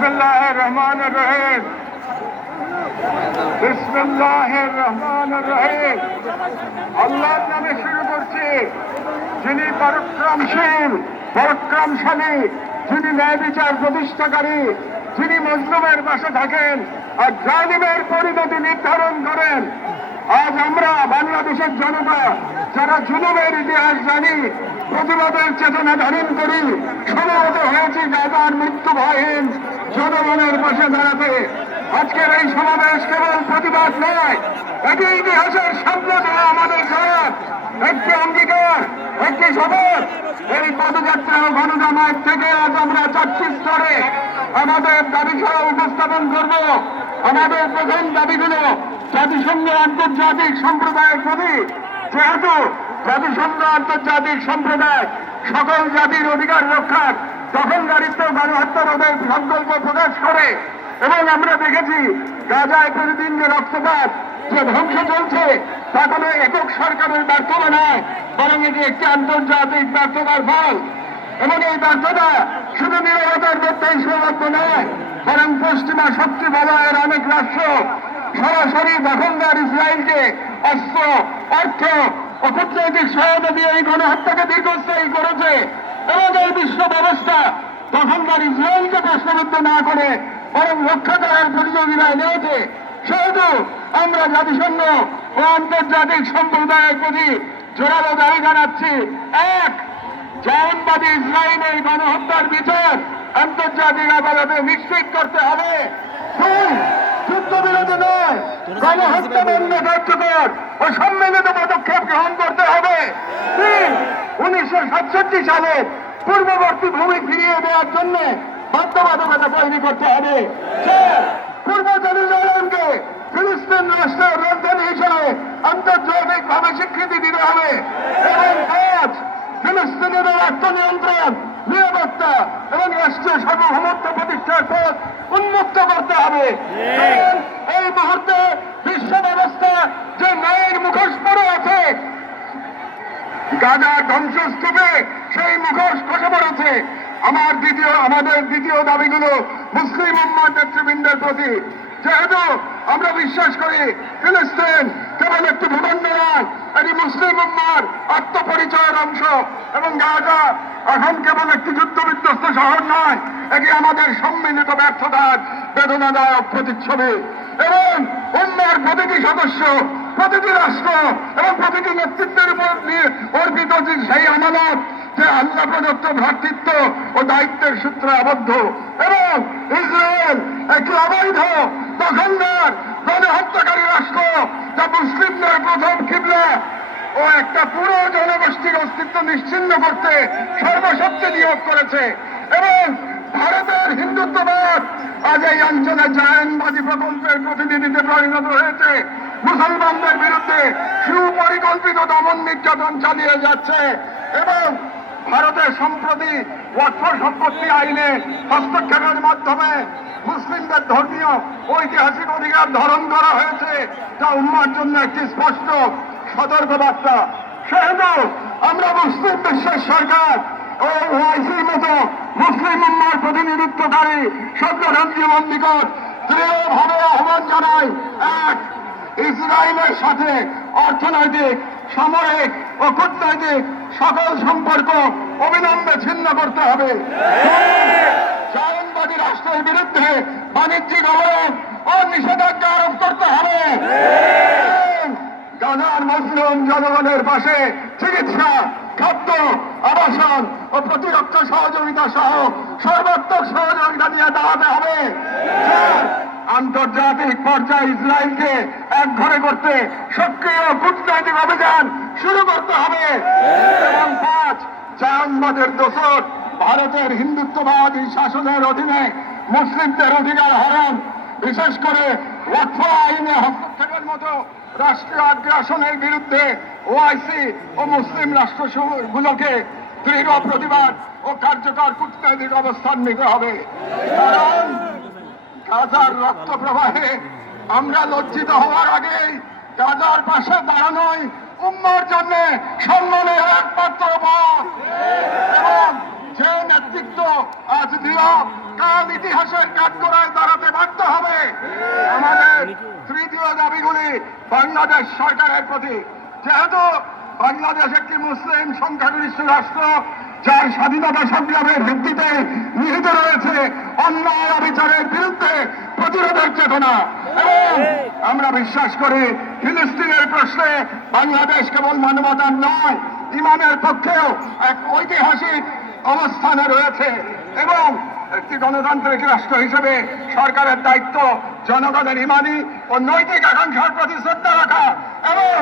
বিসমিল্লাহির রহমানির রহিম। বিসমিল্লাহির রহমানির রহিম। আল্লাহর নামে শুরু করছি, যিনি পরাক্রমশীল, পরাক্রমশালী, যিনি ন্যায় বিচার প্রতিষ্ঠাকারী, যিনি মজলুমের পাশে থাকেন আর জালিমের পরিণতি নির্ধারণ করেন। আজ আমরা বাংলাদেশের জনতা যারা জুলুমের ইতিহাস জানি, প্রতিবাদের চেতনা ধারণ করি, সমবেত হয়েছি গাজার মৃত্যু ভয়হীন জনগণের পাশে দাঁড়াতে। আজকের এই সমাবেশ কেবল প্রতিবাদ নয়, এটি ইতিহাসের সামনে দেওয়া আমাদের জবাব, একটি অঙ্গীকার, একটি শপথ। এই পদযাত্রা ও গণজামায়াত থেকে আজ আমরা 4টি স্তরে আমাদের দাবি সহ উপস্থাপন করব। আমাদের প্রধান দাবিগুলো জাতিসংঘ আন্তর্জাতিক সম্প্রদায়ের প্রতি, যেহেতু জাতিসংঘ আন্তর্জাতিক সম্প্রদায় সকল জাতির অধিকার রক্ষার, দখলদারিত্ব, গণহত্যা রোধের সংকল্প প্রকাশ করে, এবং আমরা দেখেছি গাজায় প্রতিদিন যে রক্তপাত, যে ধ্বংস চলছে, তা কোনো একক সরকারের ব্যর্থতা নয়, বরং এটি একটি আন্তর্জাতিক ব্যর্থতার ফল। এবং এই ব্যর্থতা শুধু নীরবতার মধ্যেই সীমাবদ্ধ নয়, বরং পশ্চিমা শক্তি বলয়ের অনেক রাষ্ট্র সরাসরি দখলদার ইসরায়েলকে অস্ত্র, অর্থ ও কূটনৈতিক সহায়তা দিয়ে এই গণহত্যাকে দীর্ঘস্থায়ী করেছে। এবং এই বিশ্ব ব্যবস্থা দখলদার ইসরায়েলকে প্রশ্নবিদ্ধ না করে বরং রক্ষা করার প্রতিযোগিতায় নিয়েছে। সেহেতু আমরা জাতিসংঘ ও আন্তর্জাতিক সম্প্রদায়ের প্রতি জোরালো দাবি জানাচ্ছি, এক, জায়নবাদী ইসরায়েল এই গণহত্যার বিচার আন্তর্জাতিক আদালতে নিশ্চিত করতে হবে। দুই, যুদ্ধবিরতি নয়, গণহত্যা বন্ধ কার্যকর ও সম্মিলিত পদক্ষেপ গ্রহণ করতে হবে। তিন, 1967 সালের পূর্ববর্তী ভূমি ফিরিয়ে দেওয়ার জন্য বাধ্যবাধকতা তৈরি করতে হবে। চার, পূর্ব জেরুজালেমকে ফিলিস্তিন রাষ্ট্রের রাজধানী হিসেবে আন্তর্জাতিকভাবে স্বীকৃতি দিতে হবে। এবং পাঁচ, ফিলিস্তিনের আত্মনিয়ন্ত্রণ, নিরাপত্তা এবং রাষ্ট্রীয় সার্বভৌমত্ব প্রতিষ্ঠার পথ উন্মুক্ত করতে হবে। এই মুহূর্তে বিশ্ব ব্যবস্থা যে ন্যায়ের মুখোশ পরে আছে, গাজার ধ্বংসস্তূপে সেই মুখোশ খসে পড়েছে। আমাদের দ্বিতীয় দাবিগুলো মুসলিম উম্মার নেতৃবৃন্দের প্রতি, যেহেতু আমরা বিশ্বাস করি ফিলিস্তিন কেবল একটি ভূখণ্ড নয়, এটি মুসলিম উম্মার আত্মপরিচয়ের অংশ, এবং গাজা এখন কেবল একটি যুদ্ধবিধ্বস্ত শহর নয়, এটি আমাদের সম্মিলিত ব্যর্থতার বেদনাদায়ক প্রতিচ্ছবি। এবং উম্মার প্রতিটি সদস্য, প্রতিটি রাষ্ট্র এবং প্রতিটি নেতৃত্বের উপর অর্পিত সেই আমানত যে আল্লাহ প্রদত্ত ভ্রাতৃত্ব ও দায়িত্বের সূত্রে আবদ্ধ। এবং ইসরায়েল একটি অবৈধ, দখলদার, গণহত্যাকারী রাষ্ট্র, যা মুসলিমদের প্রথম কিবলা ও একটা পুরো জনগোষ্ঠীর অস্তিত্ব নিশ্চিহ্ন করতে সর্বশক্তি নিয়োগ করেছে। এবং ভারতের হিন্দুত্ববাদ আজ এই অঞ্চলের জায়নবাদী প্রকল্পের প্রতিনিধিতে পরিণত হয়েছে, মুসলমানদের বিরুদ্ধে সুপরিকল্পিত দমন নির্যাতন চালিয়ে যাচ্ছে। এবং ভারতের সম্প্রতি ওয়াকফ সম্পত্তি আইনে হস্তক্ষেপের মাধ্যমে মুসলিমদের ধর্মীয় ঐতিহাসিক অধিকার ধারণ করা হয়েছে, যা উম্মার জন্য একটি স্পষ্ট সতর্কবার্তা। সেহেতু আমরা মুসলিম বিশ্বের সরকার ও ওআইসির মতো মুসলিম উম্মার প্রতিনিধিত্বকারী সংগঠনগুলোর নিকট দৃঢ়ভাবে আহ্বান জানাই, এক, ইসরায়েলের সাথে অর্থনৈতিক, সামরিক ও কূটনৈতিক সকল সম্পর্ক অবিলম্বে ছিন্ন করতে হবে। জায়নবাদী রাষ্ট্রের বিরুদ্ধে বাণিজ্যিক অবরোধ ও নিষেধাজ্ঞা আরোপ করতে হবে। গাজার মুসলিম জনগণের পাশে চিকিৎসা, খাদ্য, আবাসন ও প্রতিরক্ষা সহযোগিতা সহ সর্বাত্মক সহযোগিতা দিয়ে দাঁড়াতে হবে। আন্তর্জাতিক পর্যায়ে ইসরায়েলকে একঘরে করতে সক্রিয় কূটনৈতিক অভিযান শুরু করতে হবে। এবং পাঁচ, জায়নবাদের দোষর ভারতের হিন্দুত্ববাদী শাসনের অধীনে মুসলিমদের অধিকার হরণ, বিশেষ করে ওয়াকফ আইনে হস্তক্ষেপের মতো রাষ্ট্রীয় আগ্রাসনের বিরুদ্ধে ওআইসি ও মুসলিম রাষ্ট্রগুলোকে দৃঢ় প্রতিবাদ ও কার্যকর কূটনৈতিক অবস্থান নিতে হবে। কারণ গাজার রক্ত প্রবাহে আমরা লজ্জিত হওয়ার আগেই গাজার পাশে দাঁড়ানোই উম্মার জন্য সম্মানের একমাত্র পথ। এবং যে নেতৃত্ব আজ দিল, কাল ইতিহাসের কাঠগড়ায় দাঁড়াতে বাধ্য হবে। আমাদের তৃতীয় দাবিগুলি বাংলাদেশ সরকারের প্রতি, যেহেতু বাংলাদেশ একটি মুসলিম সংখ্যাগরিষ্ঠ রাষ্ট্র, যার স্বাধীনতা সংগ্রামের ভিত্তিতে নিহিত রয়েছে অন্যায় অবিচারের বিরুদ্ধে প্রতিরোধের চেতনা, এবং আমরা বিশ্বাস করি ফিলিস্তিনের প্রশ্নে বাংলাদেশ কেবল মানবতার নয়, ইমানের পক্ষেও এক ঐতিহাসিক অবস্থানে রয়েছে। এবং একটি গণতান্ত্রিক রাষ্ট্র হিসেবে সরকারের দায়িত্ব জনগণের ইমানি ও নৈতিক আকাঙ্ক্ষার প্রতি শ্রদ্ধা রাখা, এবং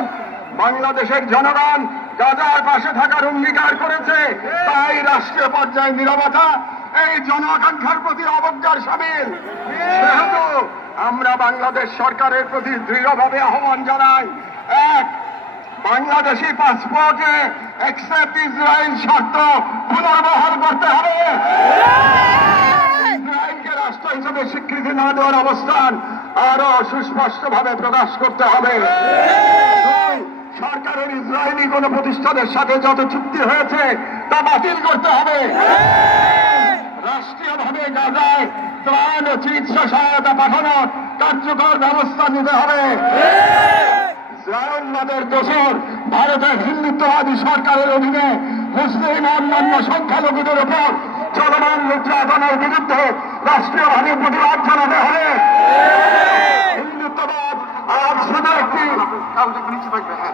বাংলাদেশের জনগণ গাজার পাশে থাকার অঙ্গীকার করেছে, তাই রাষ্ট্রীয় পর্যায়ে নীরবতা এই জন আকাঙ্ক্ষার প্রতি অবজ্ঞার সামিল। সেহেতু আমরা বাংলাদেশ সরকারের প্রতি দৃঢ়ভাবে আহ্বান জানাই, এক, বাংলাদেশি পাসপোর্টে অ্যাকসেপ্ট ইসরায়েল শর্ত পুনর্বহাল করতে হবে। ইসরায়েলকে রাষ্ট্র হিসেবে স্বীকৃতি না দেওয়ার অবস্থান আরো সুস্পষ্টভাবে প্রকাশ করতে হবে। সরকারের ইসরায়েলি কোন প্রতিষ্ঠানের সাথে যত চুক্তি হয়েছে তা বাতিল করতে হবে। রাষ্ট্রীয়ভাবে গাজায় ত্রাণ ও চিকিৎসা সহায়তা পাঠানোর কার্যকর ব্যবস্থা নিতে হবে। ইসরায়েলের দোষর ভারতের হিন্দুত্ববাদী সরকারের অধীনে মুসলিম অন্যান্য সংখ্যালঘুদের উপর চলমান নির্যাতনের বিরুদ্ধে রাষ্ট্রীয়ভাবে প্রতিবাদ জানাতে হবে। হিন্দুত্ববাদ আজ শুধু একটি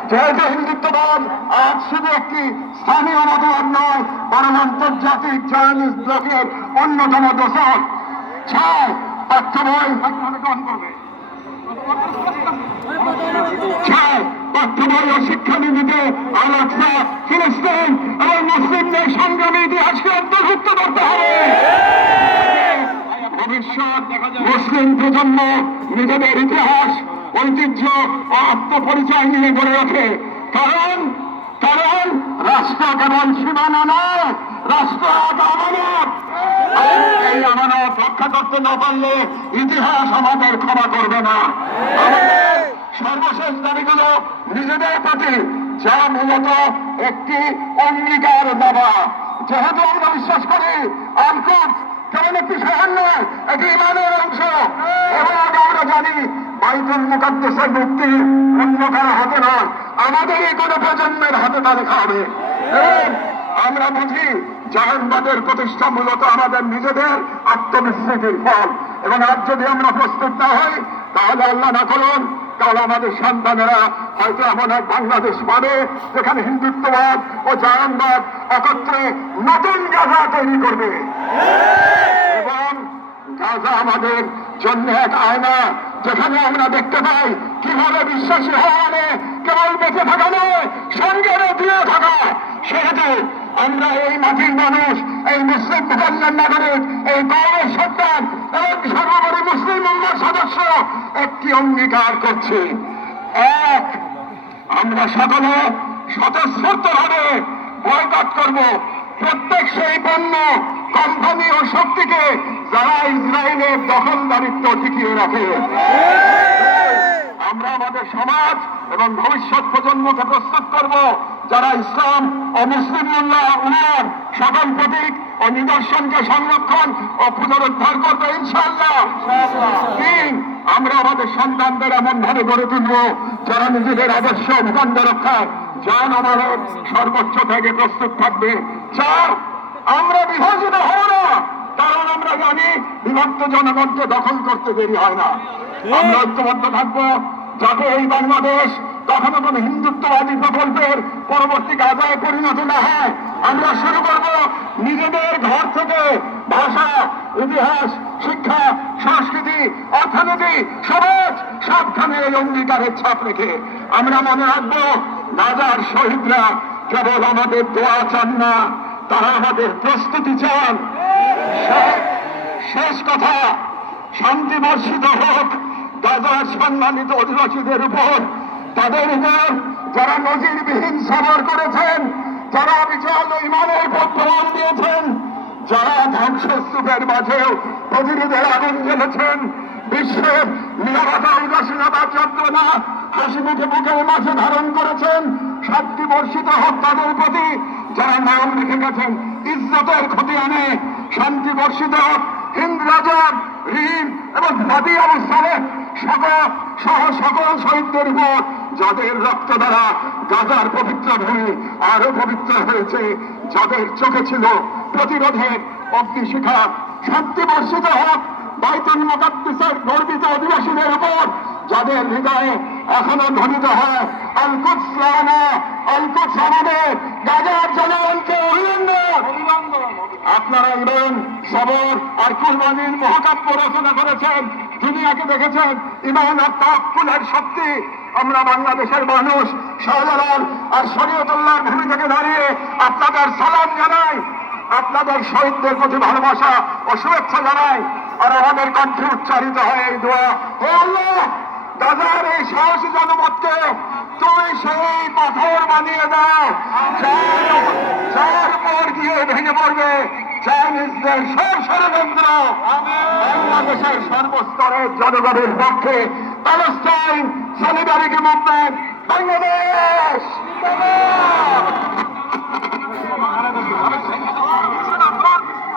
যেহেতু হিন্দুত্ববাদ আজ শুধু একটি স্থানীয় মতবাদ নয়, বরং আন্তর্জাতিক জায়নিস্ট ব্লকের অন্যতম দোষর। ছয়, পাঠ্য বই গ্রহণ করবে। পাঠ্য বই ও শিক্ষানীতিতে আল-আকসা, ফিলিস্তিন এবং মুসলিমদের সংগ্রামী ইতিহাসকে অন্তর্ভুক্ত করতে হবে। ভবিষ্যৎ মুসলিম প্রজন্ম নিজেদের ইতিহাস, ঐতিহ্য ও আত্মপরিচয় নিয়ে গড়ে ওঠে। কারণ রাষ্ট্র কেবল সীমানা নয়, রাষ্ট্র এক আমানত। এই আমানত রক্ষা করতে না পারলে ইতিহাস আমাদের ক্ষমা করবে না। আমাদের সর্বশেষ দাবিগুলো নিজেদের প্রতি, যা মূলত একটি অঙ্গীকার দেওয়া। যেহেতু আমরা বিশ্বাস করি আল-কুদস কেবল একটি শহর নয়, এটি ইমানের অংশ, এবং আমরা জানি বাইতুল মুকাদ্দাসের মুক্তি অন্য কারো হাতে নয়, আমাদেরই কোনো প্রজন্মের হাতে তা লেখা হবে। এবং আমরা বুঝি জাহানবাদের প্রতিষ্ঠা মূলত আমাদের নিজেদের আত্মবিস্মৃতির ফল, এবং আজ যদি আমরা প্রস্তুত না হই তাহলে আল্লাহ না করুন কাল আমাদের সন্তানেরা হয়তো এমন এক বাংলাদেশ পাবে যেখানে হিন্দুত্ববাদ ও জাহানবাদ একত্রে নতুন গাজা তৈরি করবে। এবং গাজা আমাদের জন্য এক আয়না, যেখানে আমরা দেখতে পাই কিভাবে বিশ্বাসী হওয়া মানে কেবল বেঁচে থাকা নয়, সঙ্গের দিয়ে থাকা। সেহেতু আমরা এই মাটির মানুষ, এই মুসলিম মুসলমান নাগরিক, এই কওমের সন্তান এবং সর্বোপরি মুসলিম উম্মার সদস্য একটি অঙ্গীকার করছি, এক, আমরা সকলে স্বতঃস্ফূর্তভাবে বয়কট করব প্রত্যেক সেই পণ্য, কোম্পানি ও শক্তিকে যারা ইসরায়েলের দখলদারিত্ব টিকিয়ে রাখে। আমরা আমাদের সমাজ এবং ভবিষ্যৎ প্রজন্মকে প্রস্তুত করব যারা ইসলাম ও মুসলিম উম্মার সকল প্রতীক ও নিদর্শনকে সংরক্ষণ ও পুনরুদ্ধার করবে ইনশাআল্লাহ। তিন, আমরা আমাদের সন্তানদের এমন ভাবে গড়ে তুলব যারা নিজেদের আদর্শ ভূখণ্ড রক্ষায় জান আমাদের সর্বোচ্চ থেকে প্রস্তুত থাকবে। চার, আমরা বিভাজিত হব না, কারণ আমরা জানি বিভক্ত জনগণকে দখল করতে দেরি হয় না। আমরা ঐক্যবদ্ধ থাকবো যাতে এই বাংলাদেশ কখনো কোনো হিন্দুত্ববাদী প্রকল্পের পরবর্তী গাজায় পরিণত না হয়। আমরা শুরু করব নিজেদের ঘর থেকে, ভাষা, ইতিহাস, শিক্ষা, সংস্কৃতি, অর্থনীতি, সমাজ সবখানে এই অঙ্গীকারের ছাপ রেখে আমরা মনে রাখবো গাজার শহীদরা কেবল আমাদের দোয়া চান না, তারা আমাদের প্রস্তুতি চান। শেষ কথা, শান্তি বর্ষিত হোক গাজার সম্মানিত অধিবাসীদের উপর, তাদের উপর যারা নজিরবিহীন সবর করেছেন, যারা বিশাল ইমানের পথ প্রমাণ দিয়েছেন, যারা ধ্বংসস্তূপের মাঝেও প্রতিরোধের আগুন জ্বেলেছেন, বিশ্বের নিরাপত্তা উদাসীনতার যন্ত্রণা হাসি মুখে বুকের মাঝে ধারণ করেছেন, শান্তি বর্ষিত হোক তাদের প্রতি যারা নাম রেখে গেছেন ইজ্জতের ক্ষতি আনে শান্তি বর্ষিত হোক হিন্দ রাজব, রিম এবং নদী আবু সালেহ সহ সকল শহীদদের উপর, যাদের রক্ত দ্বারা গাজার পবিত্র ভূমি আরো পবিত্র হয়েছে, যাদের চোখে ছিল প্রতিরোধের অগ্নিশিখা। শান্তি বর্ষিত হোক বাইতুল মুকাদ্দাসের গর্বিত অধিবাসীদের উপর, যাদের হৃদয়ে এখনো ধ্বনিত হয় আল কুদস লানা, আল কুদস আমাদের, গাজার জনগণকে অভিনন্দন। আপনারা ইমান, সবর আর কুরবানির মহাকাব্য রচনা করেছেন, দুনিয়াকে দেখেছেন ইমান আর তাওয়াক্কুলের শক্তি। আমরা বাংলাদেশের মানুষ শাহজালাল আর শরীয়তুল্লাহর ভূমি থেকে দাঁড়িয়ে আপনাদের সালাম জানাই, আপনাদের শহীদদের প্রতি ভালোবাসা ও শুভেচ্ছা জানাই। আর আমাদের কণ্ঠে উচ্চারিত হয় এই দোয়া, হে আল্লাহ, গাজার এই সাহসী জনপদকে তুমি সেই পাথর বানিয়ে দাও যার উপর গিয়ে ভেঙে পড়বে চাইনিজদের সব ষড়যন্ত্র। বাংলাদেশের সর্বস্তরের জনগণের পক্ষে প্যালেস্টাইন সলিডারিটি মুভমেন্ট বাংলাদেশ।